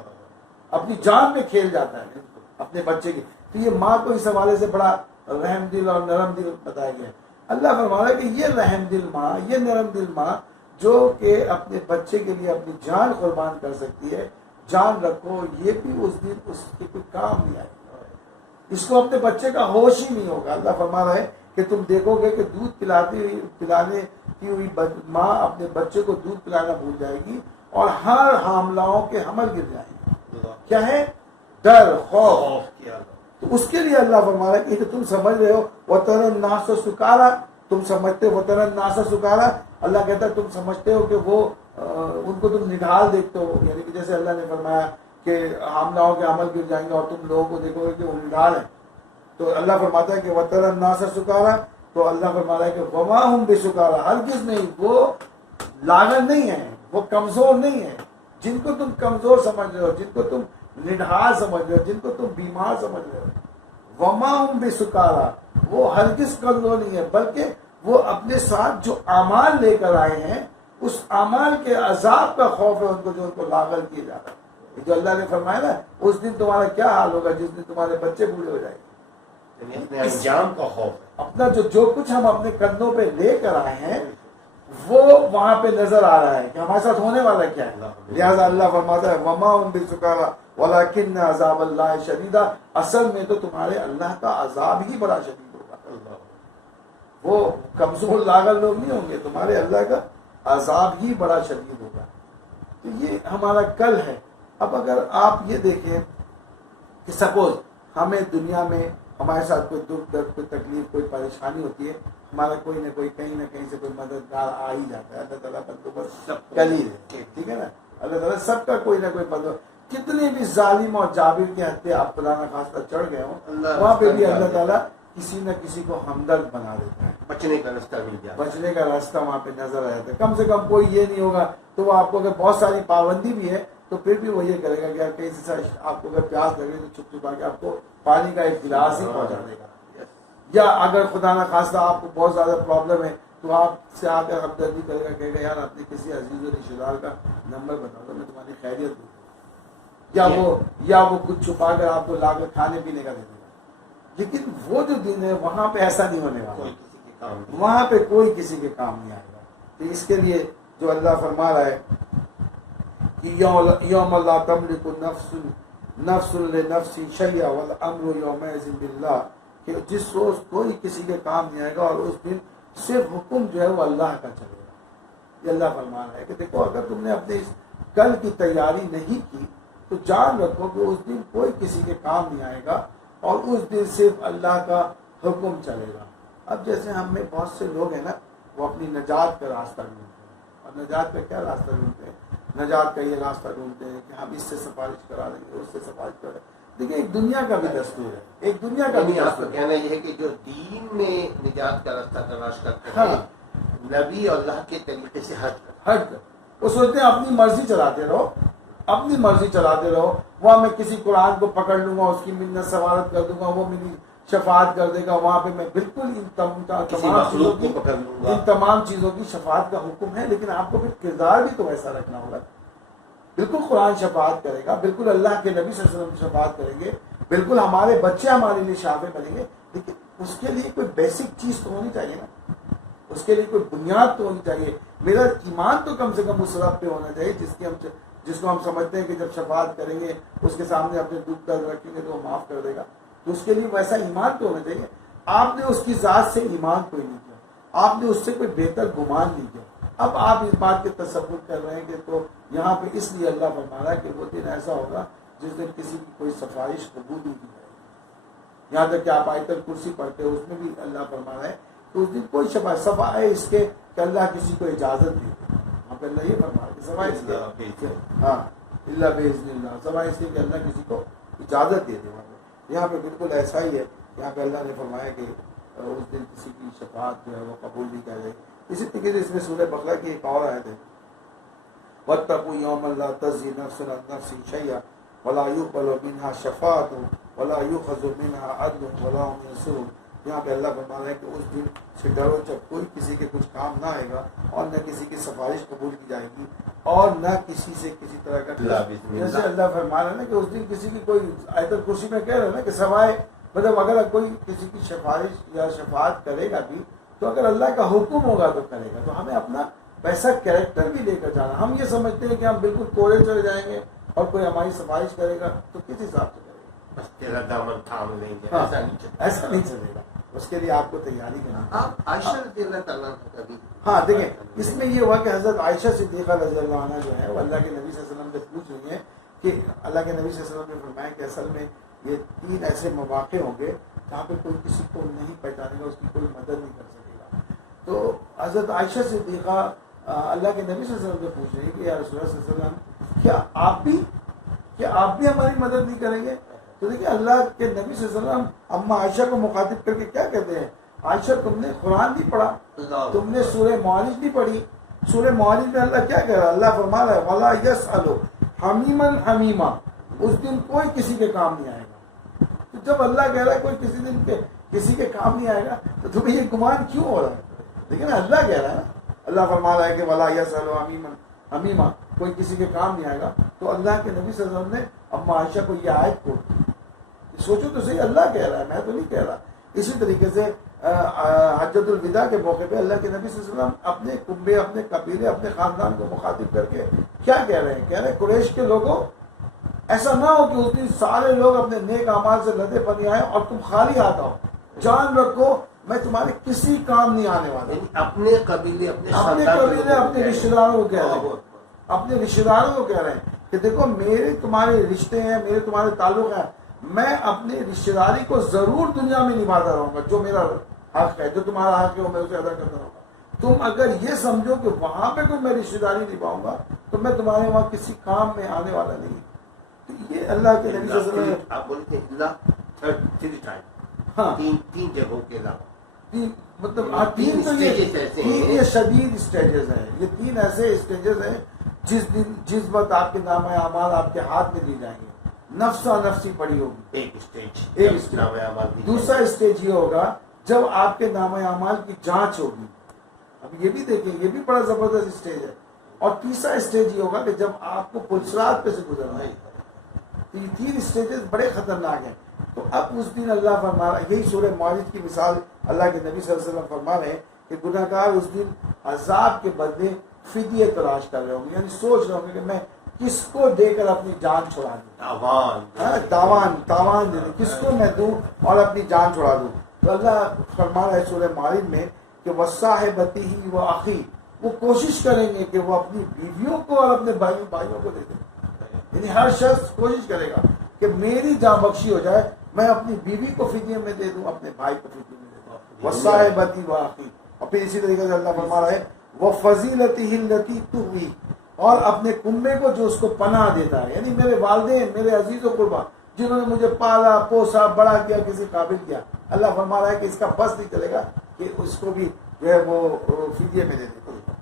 اپنی جان میں کھیل جاتا ہے اپنے بچے کی۔ تو یہ ماں کو اس حوالے سے بڑا رحم دل اور نرم دل بتایا گیا ہے۔ اللہ فرما رہا ہے کہ یہ رحم دل ماں، یہ نرم دل ماں جو کہ اپنے بچے کے لیے اپنی جان قربان کر سکتی ہے، جان رکھو یہ بھی اس دن اس کے کوئی کام نہیں آئے گا، اس کو اپنے بچے کا ہوش ہی نہیں ہوگا۔ اللہ فرما رہا ہے کہ تم دیکھو گے کہ دودھ پلانے کی ہوئی ماں اپنے بچے کو دودھ پلانا بھول جائے گی، اور ہر حاملاؤں کے حمل گر جائیں گے۔ کیا ہے؟ ڈر، خوف۔ تو اس کے لیے اللہ فرما رہا ہے کہ تم سمجھ رہے ہو وَتَرَى النَّاسَ سُكَارَىٰ، تم سمجھتے ہو وَتَرَى النَّاسَ سُكَارَىٰ، اللہ کہتا ہے تم سمجھتے ہو کہ وہ ان کو تم نڈھال دیکھتے ہو، یعنی کہ جیسے اللہ نے فرمایا کہ حاملاؤں کے عمل گر جائیں گے اور تم لوگوں کو دیکھو گے کہ وہ نڈھال ہیں، تو اللہ فرماتا ہے کہ وَتَرَى النَّاسَ سُكَارَىٰ، تو اللہ فرما رہا ہے کہ وَمَا هُمْ بِسُكَارَىٰ، ہرگز نہیں، وہ لاغر نہیں ہیں، وہ کمزور نہیں ہیں، جن کو تم کمزور سمجھ رہے ہو، جن کو تم نڈھال سمجھ رہے ہو، جن کو تم بیمار سمجھ رہے ہو، وما ہم بسکارا، وہ ہرگز کمزور نہیں ہے، بلکہ وہ اپنے ساتھ جو اعمال لے کر آئے ہیں اس اعمال کے عذاب کا خوف ہے ان کو، جو ان کو لاغر کیے جا رہا ہے۔ جو اللہ نے فرمایا نا اس دن تمہارا کیا حال ہوگا جس دن تمہارے بچے بوڑھے ہو جائیں گے، اپنے انجام کا خوف ہے، اپنا جو کچھ ہم اپنے کندھوں پہ لے کر آئے ہیں وہ وہاں پہ نظر آ رہا ہے کہ ہمارے ساتھ ہونے والا کیا ہے۔ لہٰذا اللہ فرماتا ہے وما ہم بسکارا ولکن عذاب اللہ شدیدا، اصل میں تو تمہارے اللہ کا عذاب ہی بڑا شدید ہوگا، وہ کمزور لاغر لوگ نہیں ہوں گے، تمہارے اللہ کا عذاب ہی بڑا شدید ہوگا۔ تو یہ ہمارا کل ہے۔ اب اگر آپ یہ دیکھیں کہ سپوز ہمیں دنیا میں ہمارے ساتھ کوئی دکھ درد، کوئی تکلیف، کوئی پریشانی ہوتی ہے، ہمارا کوئی نہ کوئی کہیں نہ کہیں سے کوئی مددگار آ ہی جاتا ہے، اللہ تعالیٰ بندوبست کر ہی ہے، ٹھیک ہے نا، اللہ تعالیٰ سب کا کوئی نہ کوئی بندوبست، کتنے بھی ظالم اور جابر کے ہتھے آپ خدا نہ خواستہ چڑھ گئے ہوں، وہاں پہ بھی اللہ تعالیٰ کسی نہ کسی کو ہمدرد بنا دیتا ہے، بچنے کا راستہ مل جاتا ہے، بچنے کا راستہ وہاں پہ نظر آ جاتا ہے۔ کم سے کم کوئی یہ نہیں ہوگا تو وہ آپ کو اگر بہت ساری پابندی بھی ہے تو پھر بھی وہ یہ کرے گا کہ کہیں سے آپ کو اگر پیاس لگے تو چھپ چھپا کے آپ کو پانی کا ایک گلاس ہی پہنچا دے گا، یا اگر خدا نہ خواستہ آپ کو بہت زیادہ پرابلم ہے تو آپ سے آ کر ہمدردی کرے گا، کہے گا یار اپنے کسی عزیز و رشتے دار کا نمبر بتا دو میں تمہاری خیریت دوں، یا وہ کچھ چھپا کر آپ کو لا کر کھانے پینے کا دے دے گا۔ لیکن وہ جو دن ہے وہاں پہ ایسا نہیں ہونے والا، وہاں پہ کوئی کسی کے کام نہیں آئے گا۔ تو اس کے لیے جو اللہ فرما رہا ہے کہ یوم لا تملک نفس لنفس شیئا والامر یومئذ باللہ، کہ جس روز کوئی کسی کے کام نہیں آئے گا اور اس دن صرف حکم جو ہے وہ اللہ کا چلے گا۔ یہ اللہ فرما رہا ہے کہ دیکھو اگر تم نے اپنے اس کل کی تیاری نہیں کی تو جان رکھو کہ اس دن کوئی کسی کے کام نہیں آئے گا اور اس دن صرف اللہ کا حکم چلے گا۔ اب جیسے ہم میں بہت سے لوگ ہیں نا، وہ اپنی نجات کا راستہ ڈھونڈتے ہیں، اور نجات کا کیا راستہ ڈھونڈتے ہیں؟ نجات کا یہ راستہ ڈھونڈتے ہیں کہ ہم اس سے سفارش کرا دیں گے، اس سے سفارش کرا دیں گے۔ دیکھیں ایک دنیا کا بھی دستور ہے، ایک دنیا کا بھی آپ کا کہنا یہ ہے کہ جو دین میں نجات کا راستہ تلاش کرتے ہیں نبی اور اللہ کے طریقے سے ہٹ کر وہ سوچتے ہیں اپنی مرضی چلاتے رہو، اپنی مرضی چلاتے رہو، وہ میں کسی قرآن کو پکڑ لوں گا، اس کی منت سوارت کر دوں گا، وہ میری شفاعت کر دے گا، وہاں پہ میں بالکل ان تمام چیزوں کی شفاعت کا حکم ہے، لیکن آپ کو پھر کردار بھی تو ایسا رکھنا ہوگا. بالکل قرآن شفاعت کرے گا، بالکل اللہ کے نبی صلی اللہ علیہ وسلم شفاعت کریں گے، بالکل ہمارے بچے ہمارے لیے شافع بنیں گے، لیکن اس کے لیے کوئی بیسک چیز تو ہونی چاہیے نا، اس کے لیے کوئی بنیاد تو ہونی چاہیے. میرا ایمان تو کم سے کم اس رب پہ ہونا چاہیے جس کو ہم سمجھتے ہیں کہ جب شفاعت کریں گے اس کے سامنے اپنے دکھ درد رکھیں گے تو وہ معاف کر دے گا. تو اس کے لیے ویسا ایمان تو ہونا چاہیے. آپ نے اس کی ذات سے ایمان کوئی نہیں کیا، آپ نے اس سے کوئی بہتر گمان نہیں کیا. اب آپ اس بات کے تصور کر رہے ہیں کہ تو یہاں پہ اس لیے اللہ فرما رہا ہے کہ وہ دن ایسا ہوگا جس دن کسی کی کوئی سفارش قبول نہیں کی جائے گی. یہاں تک کہ آپ آیت الکرسی پڑھتے ہیں اس میں بھی اللہ فرما رہا ہے کہ اس دن کوئی سوائے اس کے کہ اللہ کسی کو اجازت دے. وہاں پہ اللہ یہ فرما رہا ہے کہ سوائے اس کے ہاں اللہ باذن اللہ، سوائے اس کے کہ اللہ کسی کو اجازت دے دے. یہاں پہ بالکل ایسا ہی ہے. یہاں پہ اللہ نے فرمایا کہ اس دن کسی کی شفاعت جو ہے وہ قبول نہیں کی جائے. اسی طریقے سے اس میں سورہ بقرہ کی ایک اور آیت ہے، وَاتَّقُوا يَوْمًا لَا تَجْزِي نَفْسٌ عَن نَفْسٍ شَيْئًا وَلَا يُقْبَلُ مِنْهَا شَفَاعَةٌ وَلَا يُؤْخَذُ مِنْهَا عَدْلٌ وَلَا هُمْ يُنصَرُونَ. یہاں پہ اللہ فرما رہا ہے کہ اس دن سے ڈرو جب کوئی کسی کے کچھ کام نہ آئے گا اور نہ کسی کی سفارش قبول کی جائے گی اور نہ کسی سے کسی طرح کا. جیسے اللہ فرما رہا ہے نا کہ اس دن کسی کی کوئی آیت الکرسی میں کہہ رہا ہے نا کہ سوائے مطلب اگر کوئی کسی کی سفارش یا شفاعت کرے گا بھی تو اگر اللہ کا حکم ہوگا تو کرے گا. تو ہمیں اپنا ویسا کیریکٹر بھی لے کر جانا. ہم یہ سمجھتے ہیں کہ ہم بالکل کوڑے چلے جائیں گے اور کوئی ہماری سفارش کرے گا تو کس حساب سے کرے گا؟ بس تیرا دامن تھام لیں گے. ایسا نہیں چلے گا. اس کے لیے آپ کو تیاری کرنا. عائشہ رضی اللہ تعالیٰ عنہ ہاں دیکھیں اس میں یہ ہوا کہ حضرت عائشہ صدیقہ رضی اللہ عنہ جو ہے وہ اللہ کے نبی صلی اللہ علیہ وسلم سے پوچھ رہی ہیں کہ اللہ کے نبی صلی اللہ علیہ وسلم نے فرمایا کہ اصل میں یہ 3 ایسے مواقع ہوں گے جہاں پہ کوئی کسی کو نہیں پہچانے گا، اس کی کوئی مدد نہیں کر سکے گا. تو حضرت عائشہ صدیقہ اللہ کے نبی صلی اللہ علیہ وسلم سے پوچھ رہی ہے کہ یا رسول اللہ صلی اللہ علیہ وسلم کیا آپ بھی ہماری مدد نہیں کریں گے؟ تو دیکھیں اللہ کے نبی صلی اللہ علیہ وسلم اما عائشہ کو مخاطب کر کے کیا کہتے ہیں، عائشہ تم نے قرآن نہیں پڑھا، تم نے سورہ معارج نہیں پڑھی. سورہ معارج میں اللہ کیا کہہ رہا ہے؟ اللہ فرما رہا ہے وَلَا يَسْأَلُ حَمِيمًا حَمِيمًا. اس دن کوئی کسی کے کام نہیں آئے گا. تو جب اللہ کہہ رہا ہے کوئی کسی دن کے کسی کے کام نہیں آئے گا تو تمہیں یہ گمان کیوں ہو رہا ہے؟ لیکن اللہ کہہ رہا ہے نا، اللہ فرما رہا ہے کہ وَلَا يَسْأَلُ حَمِيمًا حَمِيمًا، کوئی کسی کے کام نہیں آئے گا. تو اللہ کے نبی صلی اللہ علیہ وسلم نے اما عائشہ کو یہ آیت کو سوچو تو صحیح، اللہ کہہ رہا ہے، میں تو نہیں کہہ رہا. اسی طریقے سے حجۃ الوداع کے موقع پہ اللہ کے نبی صلی اللہ علیہ وسلم اپنے کنبے، اپنے قبیلے، اپنے خاندان کو مخاطب کر کے کیا کہہ رہے ہیں؟ کہہ رہے ہیں قریش کے لوگوں ایسا نہ ہو کہ اس دن سارے لوگ اپنے نیک اعمال سے لدے پنے آئے اور تم خالی ہاتھ آؤ. جان رکھو میں تمہارے کسی کام نہیں آنے والا. اپنے قبیلے اپنے رشتے داروں کو کہہ رہے ہیں، اپنے رشتے داروں کو کہہ رہے ہیں کہ دیکھو میرے تمہارے رشتے ہیں، میرے تمہارے تعلق ہیں، میں اپنی رشتے داری کو ضرور دنیا میں نبھاتا رہوں گا. جو میرا حق ہے، جو تمہارا حق ہے وہ میں اسے ادا کرتا رہوں گا. تم اگر یہ سمجھو کہ وہاں پہ کوئی میں رشتے داری نبھاؤں گا تو میں تمہارے وہاں کسی کام میں آنے والا نہیں. تو یہ اللہ کے نبی صلی اللہ علیہ وسلم آپ بولتے ہیں اللہ 3 ٹائم، ہاں 3 جگہوں کے علاوہ مطلب 3 تو یہ شدید اسٹیجز ہیں. یہ 3 ایسے اسٹیجز ہیں جس وقت آپ کے نام اعمال آپ کے ہاتھ میں دی جائیں گے. نفسا نفسی پڑی ہوگی ایک اسٹیج. دوسرا اسٹیج یہ ہوگا جب آپ کے نام اعمال کی جانچ ہوگی. اب یہ بھی دیکھیں، یہ بھی بڑا زبردست اسٹیج ہے. اور تیسرا اسٹیج یہ ہوگا کہ جب آپ کو پلسرات پہ سے گزرنا ہے. تو یہ 3 اسٹیجز بڑے خطرناک ہیں. تو اب اس دن اللہ فرما رہا ہے، یہی سورہ معارج کی مثال اللہ کے نبی صلی اللہ علیہ وسلم فرما رہے ہیں کہ گناہ گار اس دن عذاب کے بدلے فدیے تلاش کر رہے ہوں گے، یعنی سوچ رہے ہوں گے کہ میں کس کو دے کر اپنی جان چھڑا دوں، تاوان دے دوں، کس کو میں دوں اور اپنی جان چھڑا دوں. تو اللہ فرما رہا ہے سورہ معارج میں کہ وَصَاحِبَتِهِ وَأَخِيهِ، وہ کوشش کریں گے کہ وہ اپنی بیویوں کو اور اپنے بھائیوں کو دے دیں. یعنی ہر شخص کوشش کرے گا کہ میری جان بخشی ہو جائے، میں اپنی بیوی کو فدیے میں دے دوں، اپنے بھائی کو فدیے میں دے دوں. وَصَاحِبَتِهِ وَأَخِيهِ. اور پھر اسی طریقے سے اللہ فرما رہا ہے وَفَضِيلَتِهِ الَّتِي تُؤْوِي، اور اپنے کنبے کو جو اس کو پناہ دیتا ہے. یعنی میرے والدین، میرے عزیز و قربا جنہوں نے مجھے پالا پوسا بڑا کیا، کسی قابل کیا، اللہ فرما رہا ہے کہ اس کا بس نہیں چلے گا کہ اس کو بھی جو ہے وہ فدیے میں دے دے.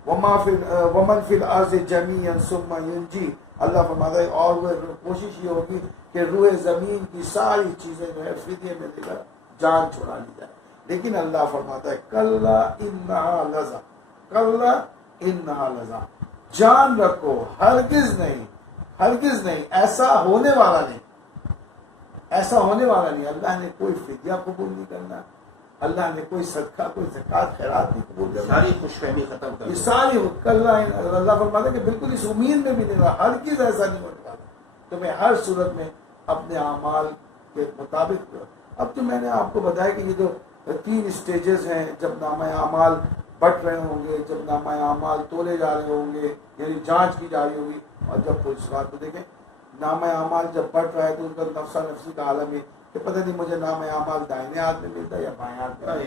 وَمَنْ فِي الْأَرْضِ جَمِيعًا ثُمَّ يُنْجِي، اللہ فرما رہا ہے اور وہ کوشش یہ ہوگی کہ روئے زمین کی ساری چیزیں جو ہے فدیے میں دے کر جان چھڑا لی جائے. لیکن اللہ فرماتا ہے کلا انہا لظا، کلا انہا لظا، جان رکھو، ہرگز نہیں، ہرگز نہیں، ایسا ہونے والا نہیں، ایسا ہونے والا نہیں. اللہ نے کوئی فدیہ قبول نہیں کرنا، اللہ نے کوئی صدقہ، کوئی زکات خیرات نہیں قبول کرنا، ساری خوش فہمی ختم کر یہ دو. ساری اللہ فرماتا ہے کہ بالکل اس امید میں بھی نہیں رہا، ہرگز ایسا نہیں ہونے والا. تمہیں ہر صورت میں اپنے اعمال کے مطابق. اب تو میں نے آپ کو بتایا کہ یہ جو 3 اسٹیجز ہیں، جب نامہ اعمال بٹ رہے ہوں گے، جب نامہ اعمال تولے جا رہے ہوں گے، یعنی جانچ کی جا رہی ہوگی، اور جب کوئی اس بات کو دیکھیں نامہ اعمال جب بٹ رہا ہے تو ان کا نفسا نفسی کا عالم ہے کہ پتہ نہیں مجھے نامہ اعمال دائنے ہاتھ میں ملتا ہے یا بائیں ہاتھ میں.